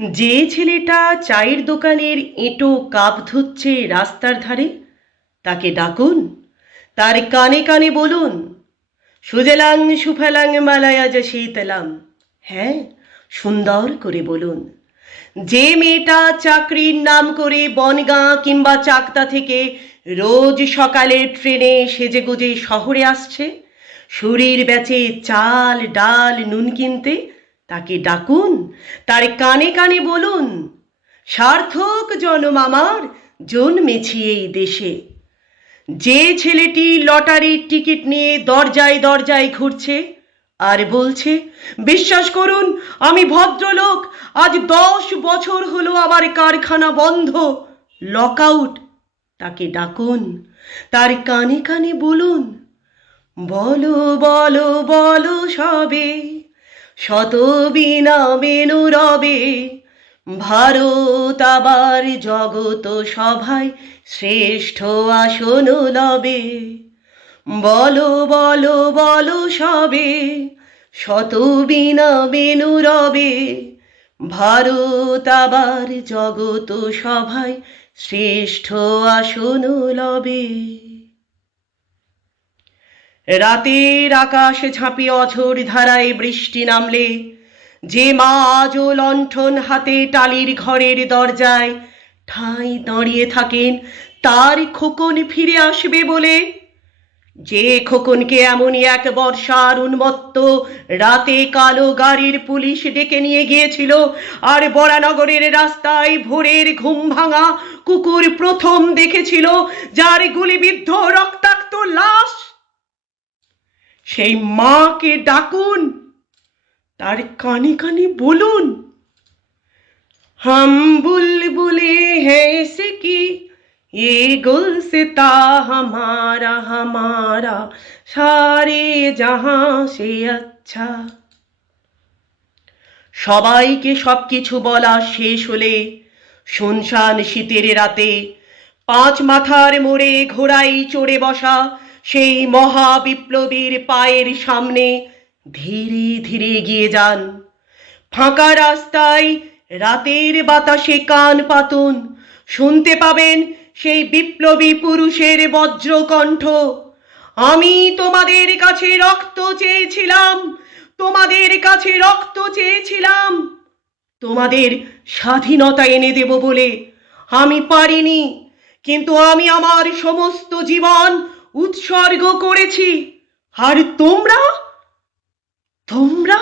যে ছেলেটা চায়ের দোকানের এঁটো কাপ ধুচ্ছে রাস্তার ধারে, তাকে ডাকুন, তার কানে কানে বলুন, সুজলাং সুফলাং মালায়া যা শীতলাম। হ্যাঁ, সুন্দর করে বলুন। যে মেয়েটা চাকরির নাম করে বনগাঁ কিংবা চাকদা থেকে রোজ সকালে ট্রেনে সেজেগুজে শহরে আসছে শরীর বেচে চাল ডাল নুন কিনতে, তাকে ডাকুন, তার কানে কানে বলুন, সার্থক জনম আমার, জন্মেছি এই দেশে। যে ছেলেটি লটারির টিকিট নিয়ে দরজায় দরজায় ঘুরছে আর বলছে, বিশ্বাস করুন আমি ভদ্রলোক, আজ 10 বছর হলো আমার কারখানা বন্ধ, লকআউট, তাকে ডাকুন, তার কানে কানে বলুন, বলো বলো বলো সবে, শত বীণা বেনু রবে, ভারত আবার জগত সভায় শ্রেষ্ঠ আসন লবে। বলো বলো বলো সবে, শত বীণা বেনু রবে, ভারত আবার জগত সভায় শ্রেষ্ঠ আসন লবে। রাতের আকাশে ঝাঁপিয়ে অঝোর ধারায় বৃষ্টি নামলে যে মা আজও লণ্ঠন হাতে টালির ঘরের দরজায় ঠাঁই দাঁড়িয়ে থাকেন তার খোকন ফিরে আসবে বলে, যে খোকনকে এমনই এক বর্ষার উন্মত্ত রাতে কালো গাড়ির পুলিশ ডেকে নিয়ে গিয়েছিল আর বরানগরের রাস্তায় ভোরের ঘুম ভাঙা কুকুর প্রথম দেখেছিল যার গুলিবিদ্ধ রক্তাক্ত লাশ, সেই মাকে ডাকুন, তার কানে কানে বলুন, হাম বুলবুলে হ্যাঁ সিকি, ये गुलसिता हमारा हमारा सारे जहां से अच्छा। সবাইকে সবকিছু বলা শেষ হলে শুনশান শীতের রাতে 5 মাথার মোড়ে ঘোড়ায় চড়ে বসা সেই মহা বিপ্লবীর পায়ের সামনে ধীরে ধীরে এগিয়ে যান। ফাঁকা রাস্তায় রাতের বাতাসে কান পাতুন, শুনতে পাবেন সেই বিপ্লবী পুরুষের বজ্রকণ্ঠ, আমি তোমাদের কাছে রক্ত চেয়েছিলাম, তোমাদের কাছে রক্ত চেয়েছিলাম, তোমাদের স্বাধীনতা এনে দেব বলে আমি পারিনি, কিন্তু আমি আমার সমস্ত জীবন উৎসর্গ করেছি, আর তোমরা তোমরা